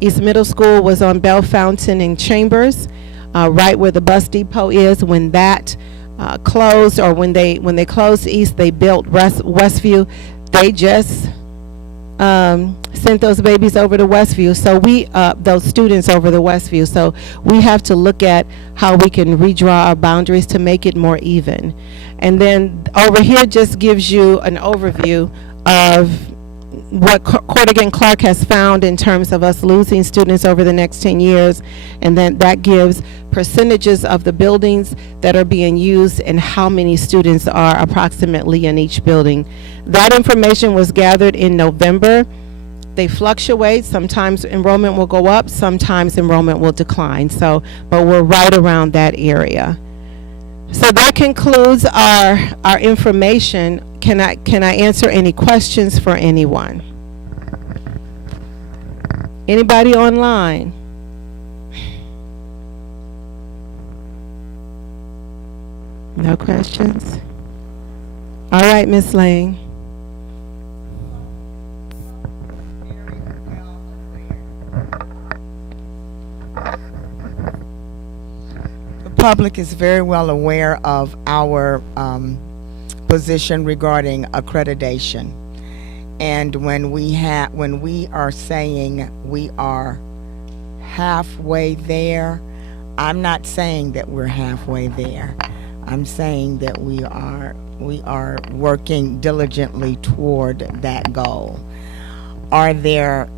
East Middle School was on Bell Fountain and Chambers, right where the bus depot is. When that closed, or when they closed East, they built Westview. They just sent those babies over to Westview. So those students over to Westview. So we have to look at how we can redraw our boundaries to make it more even. And then over here just gives you an overview of what Corrigan Clark has found in terms of us losing students over the next 10 years. And then that gives percentages of the buildings that are being used and how many students are approximately in each building. That information was gathered in November. They fluctuate. Sometimes enrollment will go up, sometimes enrollment will decline. So, but we're right around that area. So that concludes our information. Can I answer any questions for anyone? Anybody online? No questions? All right, Ms. Lang. Public is very well aware of our position regarding accreditation, and when we are saying we are halfway there, I'm not saying that we're halfway there. I'm saying that we are working diligently toward that goal. Are there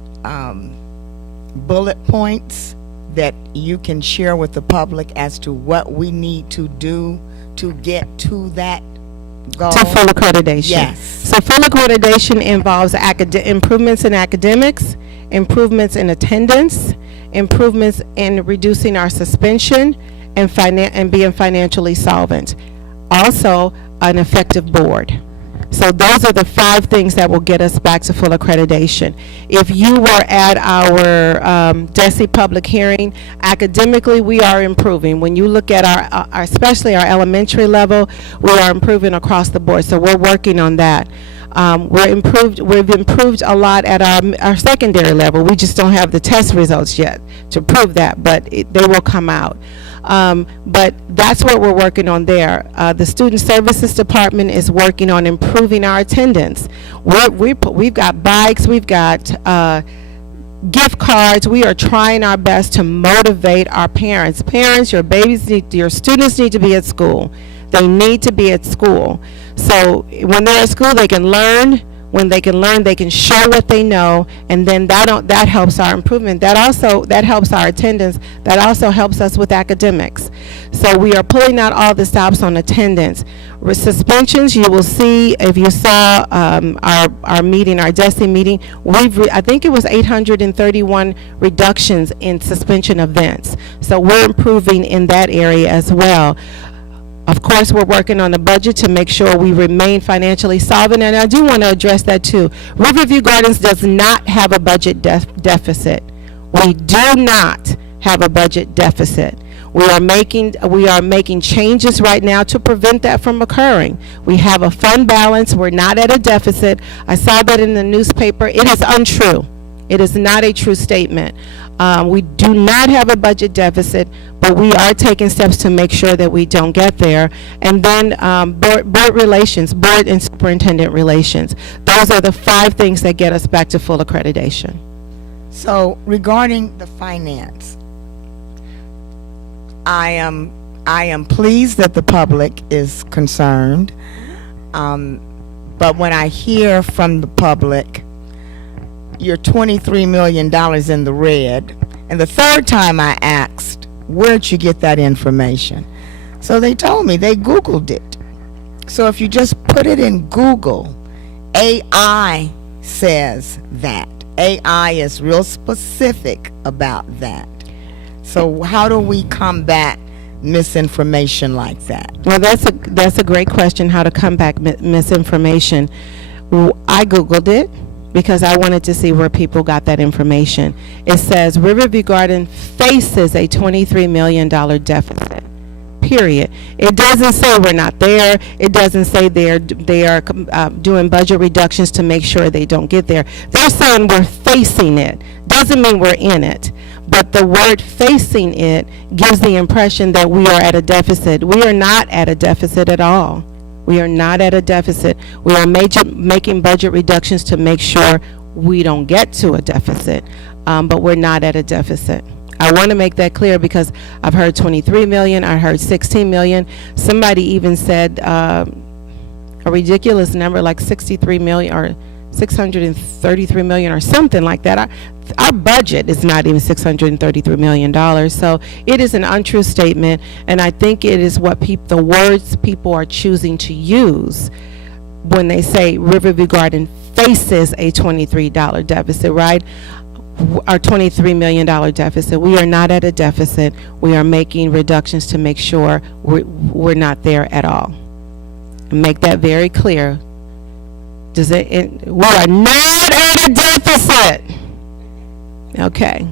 bullet points that you can share with the public as to what we need to do to get to that goal? To full accreditation. Yes. So full accreditation involves improvements in academics, improvements in attendance, improvements in reducing our suspension, and being financially solvent. Also, an effective board. So those are the 5 things that will get us back to full accreditation. If you were at our DESE public hearing, academically we are improving. When you look at our especially our elementary level, we are improving across the board. So we're working on that. We've improved a lot at our secondary level. We just don't have the test results yet to prove that, but they will come out. But that's what we're working on there. The Student Services Department is working on improving our attendance. We've got bikes, we've got gift cards. We are trying our best to motivate our parents. Parents, your students need to be at school. They need to be at school. So when they're at school, they can learn. When they can learn, they can show what they know, and then that helps our improvement. That helps our attendance. That also helps us with academics. So we are pulling out all the stops on attendance. With suspensions, you will see, if you saw our meeting, our DESE meeting, I think it was 831 reductions in suspension events. So we're improving in that area as well. Of course, we're working on the budget to make sure we remain financially solvent, and I do want to address that too. Riverview Gardens does not have a budget deficit. We do not have a budget deficit. We are making changes right now to prevent that from occurring. We have a fund balance. We're not at a deficit. I saw that in the newspaper. It is untrue. It is not a true statement. We do not have a budget deficit, but we are taking steps to make sure that we don't get there. And then board and superintendent relations. Those are the 5 things that get us back to full accreditation. So regarding the finance, I am pleased that the public is concerned, but when I hear from the public, you're $23 million in the red. And the 3rd time I asked, where'd you get that information? So they told me they Googled it. So if you just put it in Google, AI says that. AI is real specific about that. So how do we combat misinformation like that? Well, that's a great question, how to combat misinformation. I Googled it because I wanted to see where people got that information. It says Riverview Garden faces a $23 million deficit, period. It doesn't say we're not there. It doesn't say they are doing budget reductions to make sure they don't get there. They're saying we're facing it. Doesn't mean we're in it. But the word facing it gives the impression that we are at a deficit. We are not at a deficit at all. We are not at a deficit. We are making budget reductions to make sure we don't get to a deficit, but we're not at a deficit. I want to make that clear because I've heard 23 million, I heard 16 million. Somebody even said a ridiculous number like 63 million or 633 million or something like that. Our budget is not even $633 million. So it is an untrue statement, and I think it is what the words people are choosing to use when they say Riverview Garden faces a $23 deficit, right? Our $23 million deficit. We are not at a deficit. We are making reductions to make sure we're not there at all. Make that very clear. We are not at a deficit. Okay.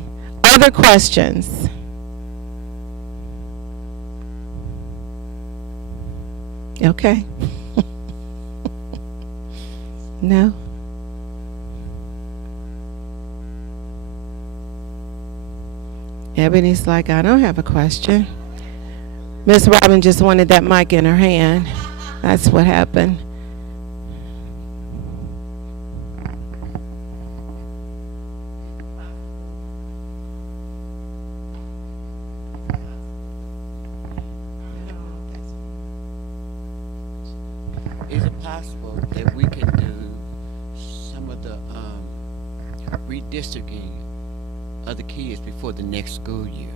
Other questions? Okay. No? Ebony's like, I don't have a question. Miss Robin just wanted that mic in her hand. That's what happened. Is it possible that we can do some of the redistricting of the kids before the next school year?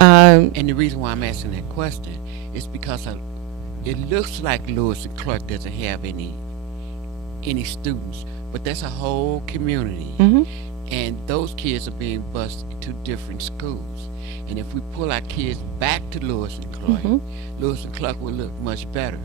And the reason why I'm asking that question is because it looks like Lewis and Clark doesn't have any students, but that's a whole community, and those kids are being bused to different schools. And if we pull our kids back to Lewis and Clark, Lewis and Clark will look much better.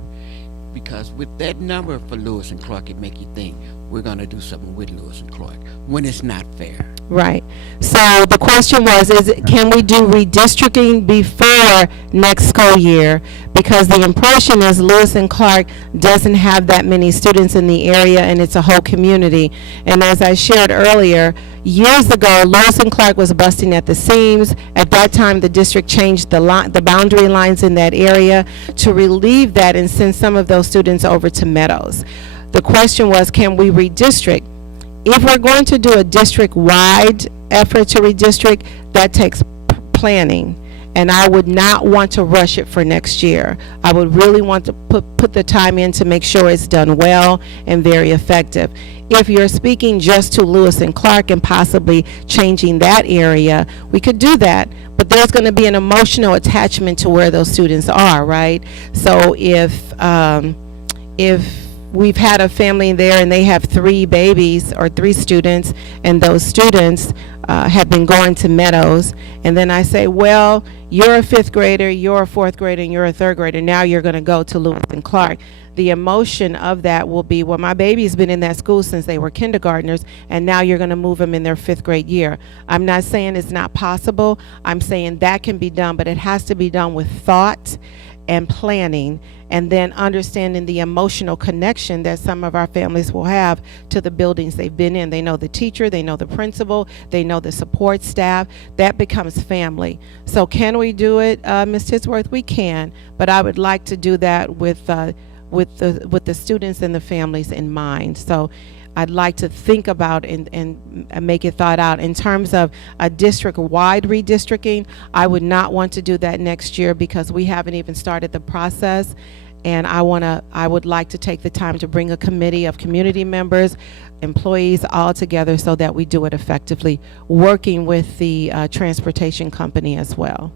Because with that number for Lewis and Clark, it make you think we're going to do something with Lewis and Clark when it's not fair. Right. So the question was, can we do redistricting before next school year? Because the impression is Lewis and Clark doesn't have that many students in the area, and it's a whole community. And as I shared earlier, years ago, Lewis and Clark was busting at the seams. At that time, the district changed the boundary lines in that area to relieve that and send some of those students over to Meadows. The question was, can we redistrict? If we're going to do a district-wide effort to redistrict, that takes planning, and I would not want to rush it for next year. I would really want to put the time in to make sure it's done well and very effective. If you're speaking just to Lewis and Clark and possibly changing that area, we could do that, but there's going to be an emotional attachment to where those students are, right? So if we've had a family there and they have 3 babies or 3 students, and those students have been going to Meadows, and then I say, well, you're a 5th grader, you're a 4th grader, and you're a 3rd grader, now you're going to go to Lewis and Clark. The emotion of that will be, well, my baby's been in that school since they were kindergartners, and now you're going to move them in their 5th grade year. I'm not saying it's not possible. I'm saying that can be done, but it has to be done with thought and planning, and then understanding the emotional connection that some of our families will have to the buildings they've been in. They know the teacher, they know the principal, they know the support staff. That becomes family. So can we do it, Ms. Tisworth? We can, but I would like to do that with the students and the families in mind. So I'd like to think about and make it thought out. In terms of a district-wide redistricting, I would not want to do that next year because we haven't even started the process. And I would like to take the time to bring a committee of community members, employees all together so that we do it effectively, working with the transportation company as well.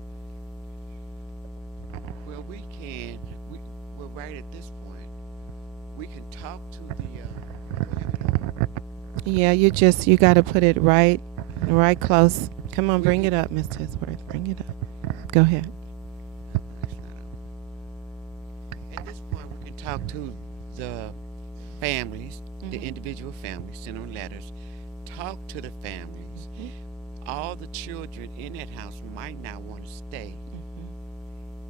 Well, we're right at this point. We can talk to the Yeah, you got to put it right close. Come on, bring it up, Ms. Tisworth. Bring it up. Go ahead. At this point, we can talk to the families, the individual families, send them letters, talk to the families. All the children in that house might not want to stay.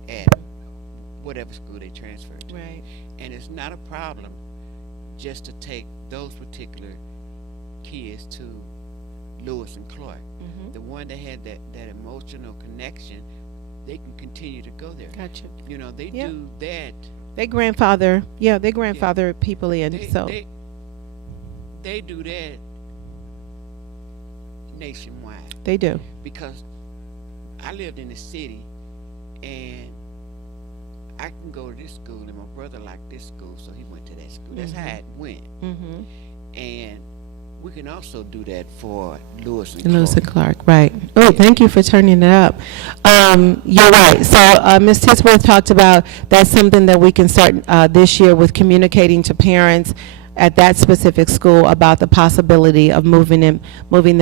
at whatever school they transfer to. Right. And it's not a problem just to take those particular kids to Lewis and Clark. Mhm. The one that had that emotional connection, they can continue to go there. Gotcha. You know, they Yeah. do that. They grandfather people in, They do that nationwide, they do. because I lived in the city and I can go to this school and my brother liked this school, so he went to that school. That's how it went. Mm-hmm. And we can also do that for Lewis and Lewis Clark. and Clark, right. Oh, thank you for turning it up. You're right. So Ms. Tisworth talked about that's something that we can start this year with, communicating to parents at that specific school about the possibility of moving them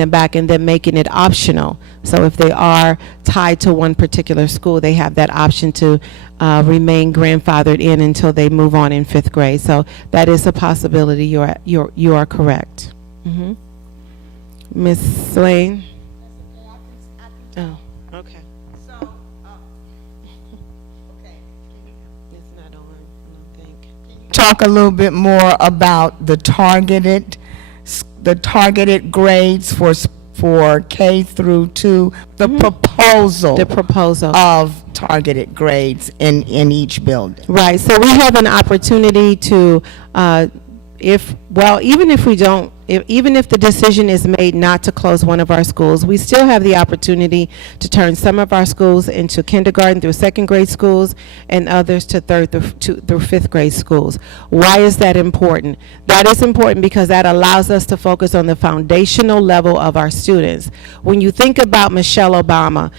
back, and then making it optional. So if they are tied to one particular school, they have that option to remain grandfathered in until they move on in 5th grade. So that is a possibility. You are correct. Mm-hmm. Ms. Lane? Oh, okay. So, okay. It's not on, I don't think. Talk a little bit more about the targeted grades for K through 2, the proposal The proposal. of targeted grades in each building. Right, so we have an opportunity to, even if the decision is made not to close one of our schools, we still have the opportunity to turn some of our schools into kindergarten through 2nd grade schools, and others to 3rd through 5th grade schools. Why is that important? That is important because that allows us to focus on the foundational level of our students. When you think about Michelle Obama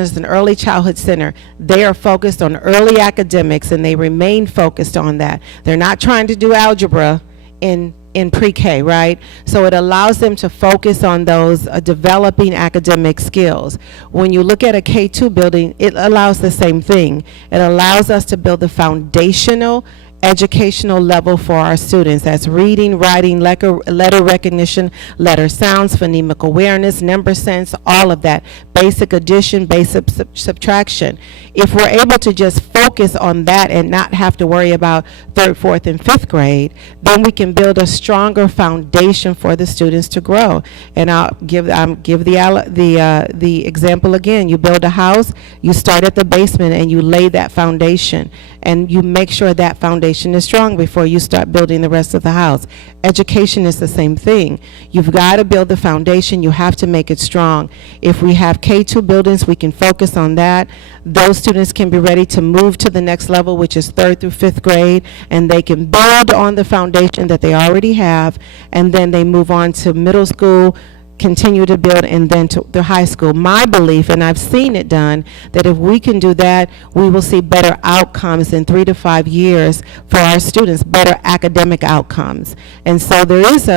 is an early childhood center. They are focused on early academics, and they remain focused on that. They're not trying to do algebra in pre-K, right? So it allows them to focus on those developing academic skills. When you look at a K2 building, it allows the same thing. It allows us to build the foundational educational level for our students. That's reading, writing, letter recognition, letter sounds, phonemic awareness, number sense, all of that. Basic addition, basic subtraction. If we're able to just focus on that and not have to worry about 3rd, 4th, and 5th grade, then we can build a stronger foundation for the students to grow. And I'll give the example again. You build a house, you start at the basement, and you lay that foundation, and you make sure that foundation is strong before you start building the rest of the house. Education is the same thing. You've got to build the foundation. You have to make it strong. If we have K2 buildings, we can focus on that. Those students can be ready to move to the next level, which is 3rd through 5th grade, and they can build on the foundation that they already have, and then they move on to middle school, continue to build, and then to the high school. My belief, and I've seen it done, that if we can do that, we will see better outcomes in 3 to 5 years for our students, better academic outcomes. And so there's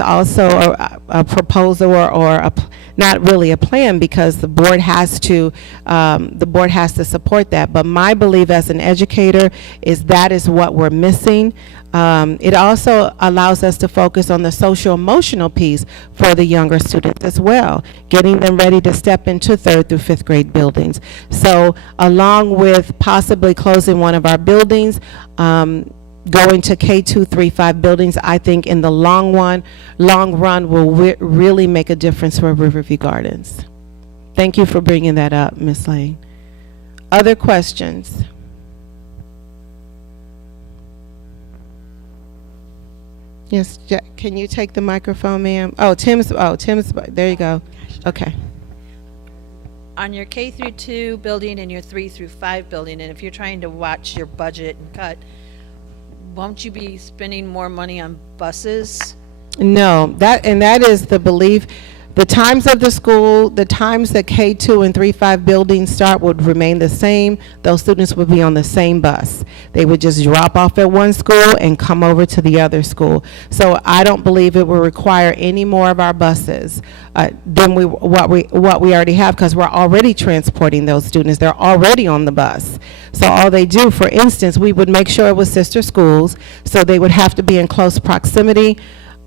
also a proposal or not really a plan, because the board has to support that. But my belief as an educator is that is what we're missing. It also allows us to focus on the social-emotional piece for the younger students as well, getting them ready to step into 3rd through 5th grade buildings. So along with possibly closing one of our buildings, going to K2, 3, 5 buildings, I think in the long run will really make a difference for Riverview Gardens. Thank you for bringing that up, Ms. Lane. Other questions? Yes, can you take the microphone, ma'am? Tim's, there you go. Okay. On your K through 2 building and your 3 through 5 building, and if you're trying to watch your budget and cut, won't you be spending more money on buses? No, that is the belief. The times of the school, the times that K2 and 3-5 buildings start would remain the same. Those students would be on the same bus. They would just drop off at one school and come over to the other school. So I don't believe it will require any more of our buses than what we already have, because we're already transporting those students. They're already on the bus. So all they do, for instance, we would make sure it was sister schools, so they would have to be in close proximity.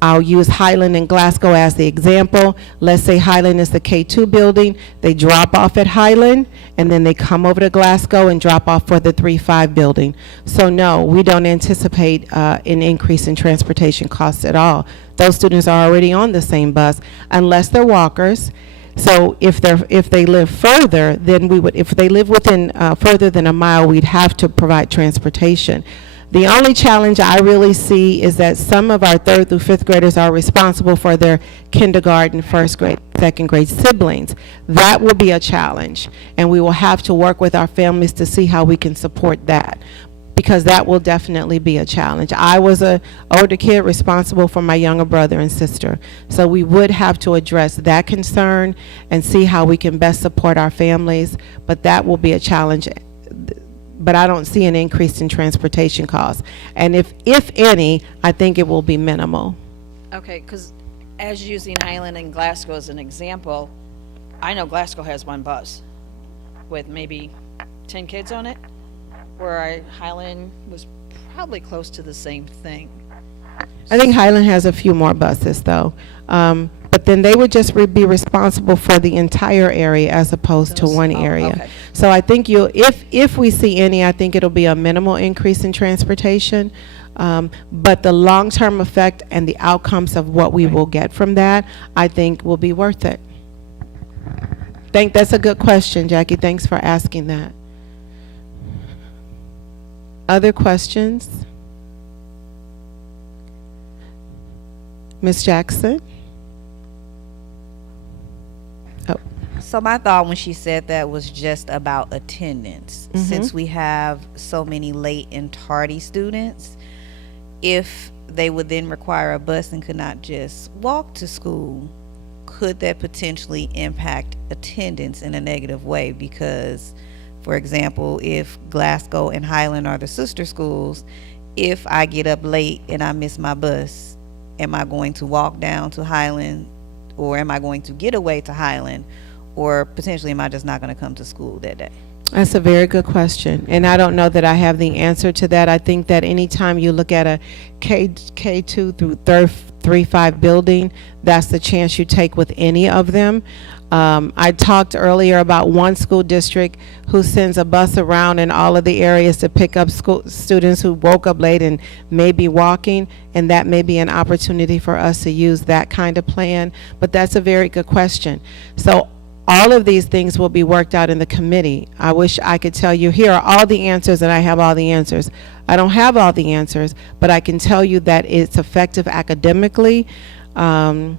I'll use Highland and Glasgow as the example. Let's say Highland is the K2 building. They drop off at Highland, and then they come over to Glasgow and drop off for the 3-5 building. So no, we don't anticipate an increase in transportation costs at all. Those students are already on the same bus, unless they're walkers. So if they live further, then we would, if they live within further than a mile, we'd have to provide transportation. The only challenge I really see is that some of our 3rd through 5th graders are responsible for their kindergarten, 1st grade, 2nd grade siblings. That will be a challenge, and we will have to work with our families to see how we can support that, because that will definitely be a challenge. I was an older kid responsible for my younger brother and sister, so we would have to address that concern and see how we can best support our families, but that will be a challenge. But I don't see an increase in transportation costs. And if any, I think it will be minimal. Okay, because as using Highland and Glasgow as an example, I know Glasgow has one bus with maybe 10 kids on it, where Highland was probably close to the same thing. I think Highland has a few more buses, though. But then they would just be responsible for the entire area as opposed to one area. Okay. So I think if we see any, I think it'll be a minimal increase in transportation. But the long-term effect and the outcomes of what we will get from that, I think will be worth it. That's a good question, Jackie. Thanks for asking that. Other questions? Ms. Jackson? So my thought when she said that was just about attendance. Since we have so many late and tardy students, if they would then require a bus and could not just walk to school, could that potentially impact attendance in a negative way? Because, for example, if Glasgow and Highland are the sister schools, if I get up late and I miss my bus, am I going to walk down to Highland, or am I going to get away to Highland? Or potentially, am I just not going to come to school that day? That's a very good question, and I don't know that I have the answer to that. I think that anytime you look at a K2 through 3-5 building, that's the chance you take with any of them. I talked earlier about one school district who sends a bus around in all of the areas to pick up students who woke up late and may be walking, and that may be an opportunity for us to use that kind of plan. But that's a very good question. So all of these things will be worked out in the committee. I wish I could tell you, here are all the answers, and I have all the answers. I don't have all the answers, but I can tell you that it's effective academically. And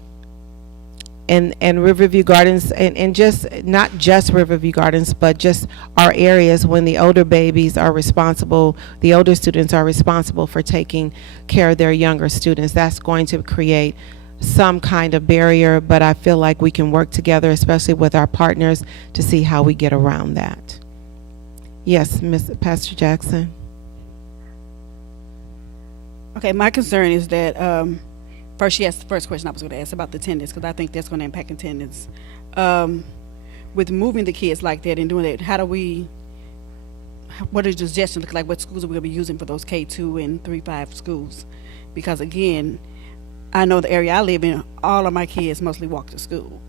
Riverview Gardens, and just not just Riverview Gardens, but just our areas, when the older babies are responsible, the older students are responsible for taking care of their younger students. That's going to create some kind of barrier, but I feel like we can work together, especially with our partners, to see how we get around that. Yes, Pastor Jackson. Okay, my concern is that first, she asked the first question I was going to ask about the attendance, because I think that's going to impact attendance. With moving the kids like that and doing that, what are the suggestions look like? What schools are we going to be using for those K2 and 3-5 schools? Because again, I know the area I live in, all of my kids mostly walk to school,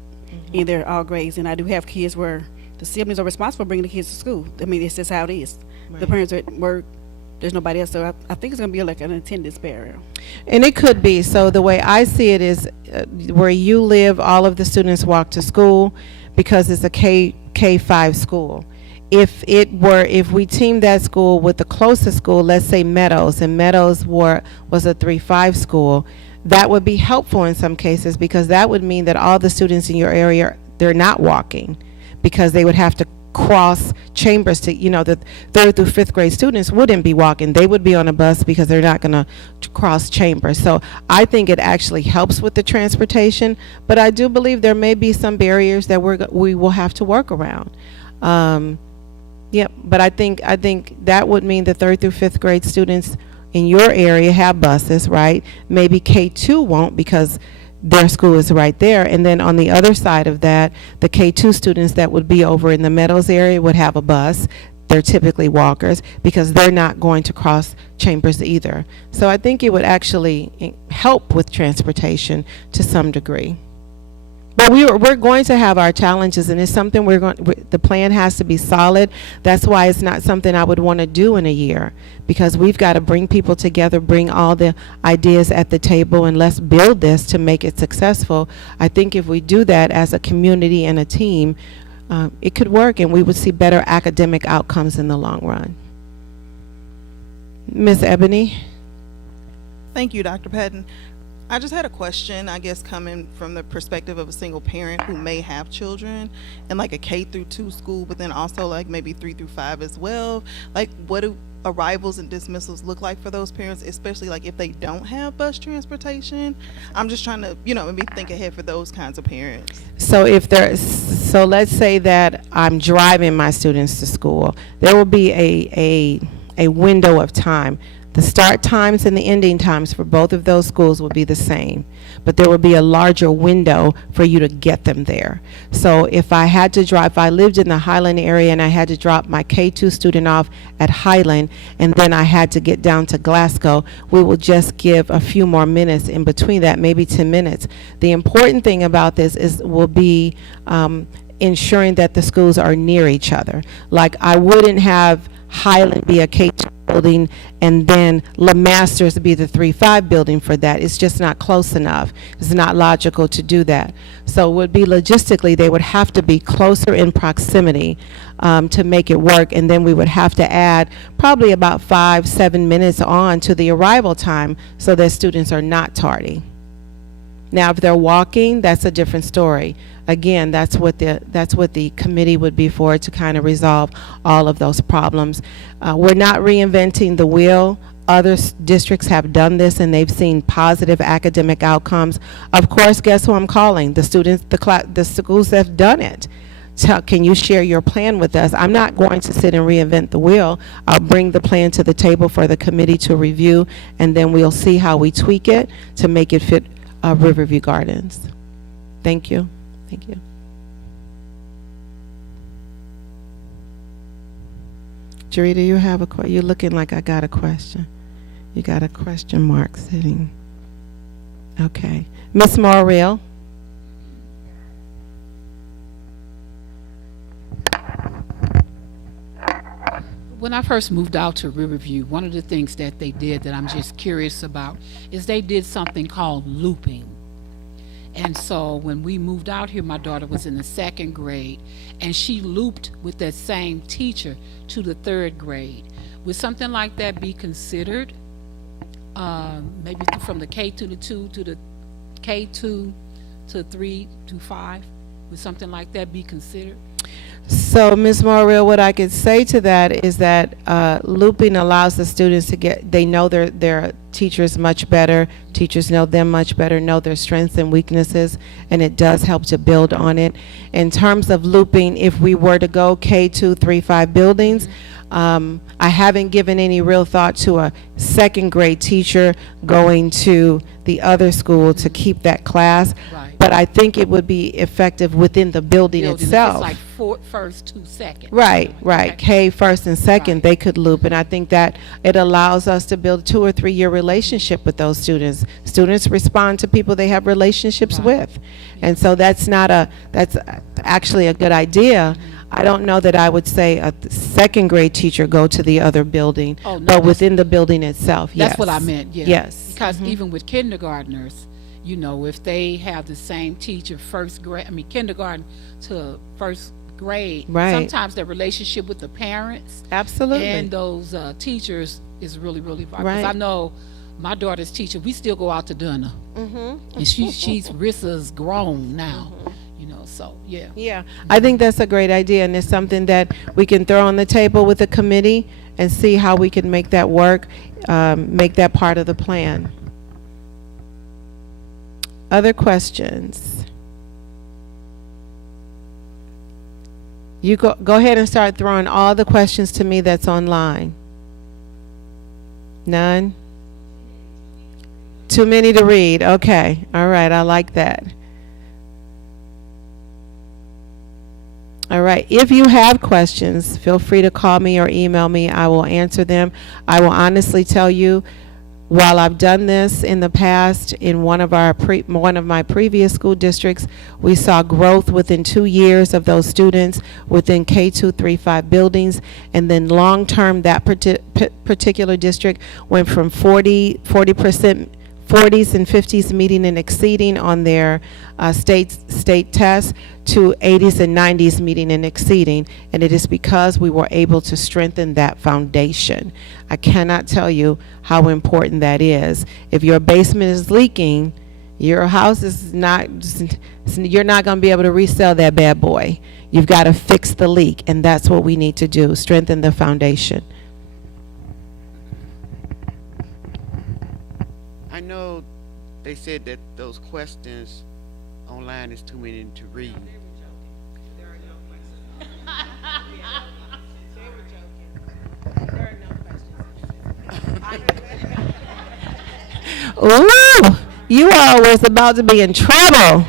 and they're all grades. And I do have kids where the siblings are responsible for bringing the kids to school. I mean, it's just how it is. Right. The parents are at work. There's nobody else, so I think it's going to be like an attendance barrier. And it could be. So the way I see it is, where you live, all of the students walk to school because it's a K5 school. If we teamed that school with the closest school, let's say Meadows, and Meadows was a 3-5 school, that would be helpful in some cases, because that would mean that all the students in your area, they're not walking, because they would have to cross Chambers to, the 3rd through 5th grade students wouldn't be walking. They would be on a bus because they're not going to cross Chambers. So I think it actually helps with the transportation, but I do believe there may be some barriers that we will have to work around. But I think that would mean the 3rd through 5th grade students in your area have buses, right? Maybe K2 won't, because their school is right there. And then on the other side of that, the K2 students that would be over in the Meadows area would have a bus. they're typically walkers because they're not going to cross Chambers either. So I think it would actually help with transportation to some degree. But we're going to have our challenges, and it's something the plan has to be solid. That's why it's not something I would want to do in a year, because we've got to bring people together, bring all the ideas at the table, and let's build this to make it successful. I think if we do that as a community and a team, it could work, and we would see better academic outcomes in the long run. Ms. Ebony? Thank you, Dr. Patton. I just had a question, I guess, coming from the perspective of a single parent who may have children in like a K through 2 school, but then also like maybe 3 through 5 as well. Like, what do arrivals and dismissals look like for those parents, especially like if they don't have bus transportation? I'm just trying to, maybe think ahead for those kinds of parents. So so let's say that I'm driving my students to school. There will be a window of time. The start times and the ending times for both of those schools will be the same, but there will be a larger window for you to get them there. So if I lived in the Highland area and I had to drop my K2 student off at Highland and then I had to get down to Glasgow, we will just give a few more minutes in between that, maybe 10 minutes. The important thing about this will be ensuring that the schools are near each other. Like, I wouldn't have Highland be a K2 building and then LeMaster's be the 3-5 building for that. It's just not close enough. It's not logical to do that. So it would be logistically, they would have to be closer in proximity to make it work, and then we would have to add probably about 5-7 minutes on to the arrival time so that students are not tardy. Now, if they're walking, that's a different story. Again, that's what the committee would be for, to kind of resolve all of those problems. We're not reinventing the wheel. Other districts have done this and they've seen positive academic outcomes. Of course, guess who I'm calling? The students, the schools that have done it. Can you share your plan with us? I'm not going to sit and reinvent the wheel. I'll bring the plan to the table for the committee to review, and then we'll see how we tweak it to make it fit Riverview Gardens. Thank you. Thank you. Jarita, you have you're looking like I got a question. You got a question mark sitting. Okay. Ms. Morrill. When I first moved out to Riverview, one of the things that they did that I'm just curious about is they did something called looping. And so when we moved out here, my daughter was in the 2nd grade, and she looped with that same teacher to the 3rd grade. Would something like that be considered? Maybe from the K to the 2 to the K2 to 3 to 5? Would something like that be considered? So, Ms. Morrill, what I could say to that is that looping allows the students to they know their teachers much better, teachers know them much better, know their strengths and weaknesses, and it does help to build on it. In terms of looping, if we were to go K2, 3, 5 buildings, I haven't given any real thought to a 2nd grade teacher going to the other school to keep that class. Right. But I think it would be effective within the building itself. It's like first to second. Right. Okay. K first and second, Right. they could loop, and I think that it allows us to build 2 or 3 year relationship with those students. Students respond to people they have relationships Right. with, and so that's actually a good idea. I don't know that I would say a 2nd grade teacher go to the other building, Oh, no, but that's- within the building itself, yes. That's what I meant, yeah. Yes. Because even with kindergartners, if they have the same teacher kindergarten to 1st grade, Right. sometimes their relationship with the parents Absolutely. and those teachers is really, really vital. 'Cause Right. I know my daughter's teacher, we still go out to dinner. And she's Rissa's grown now, so yeah. Yeah, I think that's a great idea, and it's something that we can throw on the table with the committee and see how we can make that work, make that part of the plan. Other questions? You go ahead and start throwing all the questions to me that's online. None? Too many to read. Okay. All right. I like that. All right. If you have questions, feel free to call me or email me. I will answer them. I will honestly tell you, while I've done this in the past in one of my previous school districts, we saw growth within 2 years of those students within K2, 3, 5 buildings, and then long term that particular district went from 40%, 40s and 50s meeting and exceeding on their state tests to 80s and 90s meeting and exceeding, and it is because we were able to strengthen that foundation. I cannot tell you how important that is. If your basement is leaking, your house is not, you're not going to be able to resell that bad boy. You've got to fix the leak, and that's what we need to do, strengthen the foundation. I know they said that those questions online is too many to read. Ooh, you all was about to be in trouble.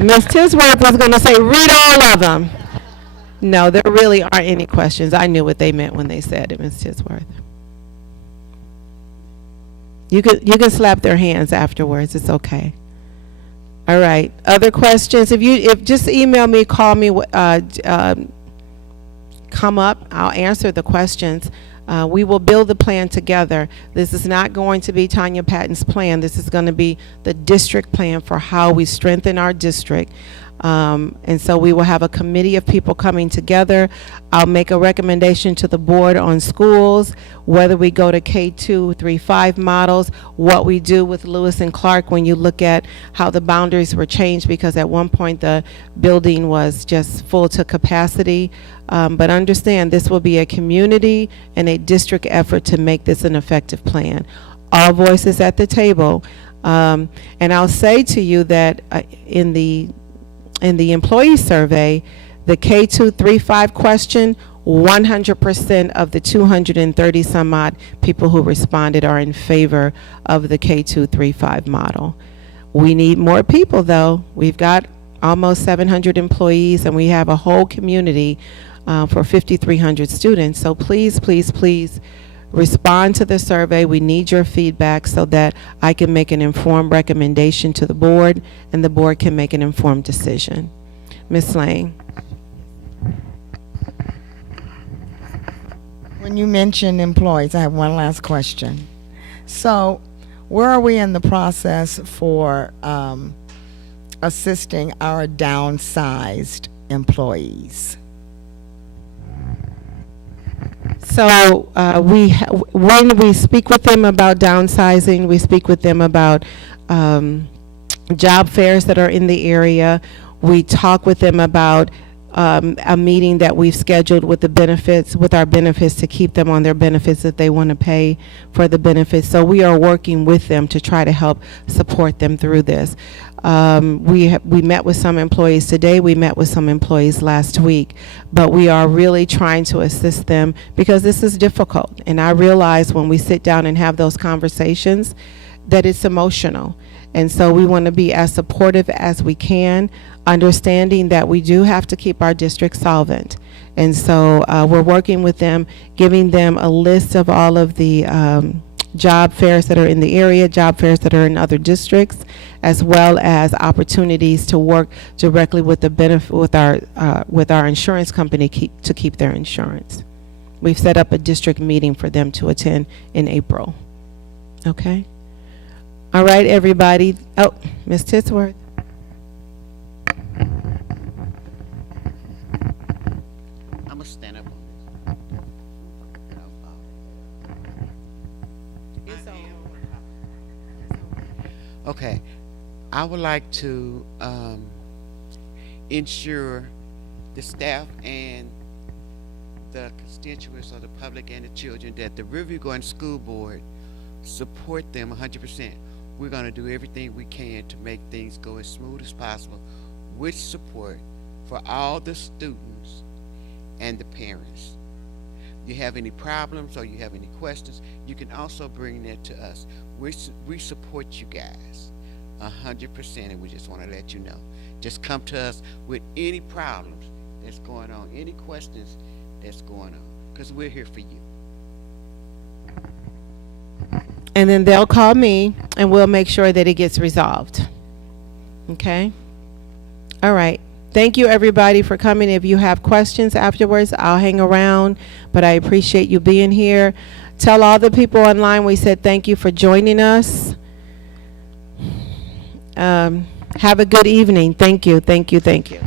Miss Tisworth was going to say, read all of them. No, there really aren't any questions. I knew what they meant when they said it, Miss Tisworth. You can slap their hands afterwards. It's okay. All right. Other questions? If just email me, call me, come up. I'll answer the questions. We will build the plan together. This is not going to be Tanya Patton's plan. This is going to be the district plan for how we strengthen our district. And so we will have a committee of people coming together. I'll make a recommendation to the board on schools, whether we go to K2, 3, 5 models, what we do with Lewis and Clark when you look at how the boundaries were changed, because at one point the building was just full to capacity. But understand, this will be a community and a district effort to make this an effective plan. All voices at the table. And I'll say to you that in the employee survey, the K2, 3, 5 question, 100% of the 230 some odd people who responded are in favor of the K2, 3, 5 model. We need more people though. We've got almost 700 employees and we have a whole community for 5,300 students. So please, please, please respond to the survey. We need your feedback so that I can make an informed recommendation to the board and the board can make an informed decision. Ms. Lane. When you mention employees, I have one last question. So where are we in the process for assisting our downsized employees? So when we speak with them about downsizing, we speak with them about job fairs that are in the area. We talk with them about a meeting that we've scheduled with the benefits, with our benefits, to keep them on their benefits if they want to pay for the benefits. So we are working with them to try to help support them through this. We met with some employees today. We met with some employees last week, but we are really trying to assist them because this is difficult. And I realize when we sit down and have those conversations that it's emotional. And so we want to be as supportive as we can, understanding that we do have to keep our district solvent. And so we're working with them, giving them a list of all of the job fairs that are in the area, job fairs that are in other districts, as well as opportunities to work directly with the with our insurance company to keep their insurance. We've set up a district meeting for them to attend in April. Okay. All right, everybody. Oh, Ms. Tisworth. I'm gonna stand up. Okay, I would like to ensure the staff and the constituents of the public and the children that the Riverview Garden School Board support them 100%. We're going to do everything we can to make things go as smooth as possible with support for all the students and the parents. You have any problems or you have any questions, you can also bring that to us. We support you guys 100%, and we just want to let you know. Just come to us with any problems that's going on, any questions that's going on, because we're here for you. And then they'll call me, and we'll make sure that it gets resolved. Okay? All right. Thank you, everybody, for coming. If you have questions afterwards, I'll hang around, but I appreciate you being here. Tell all the people online we said thank you for joining us. Have a good evening. Thank you, thank you, thank you.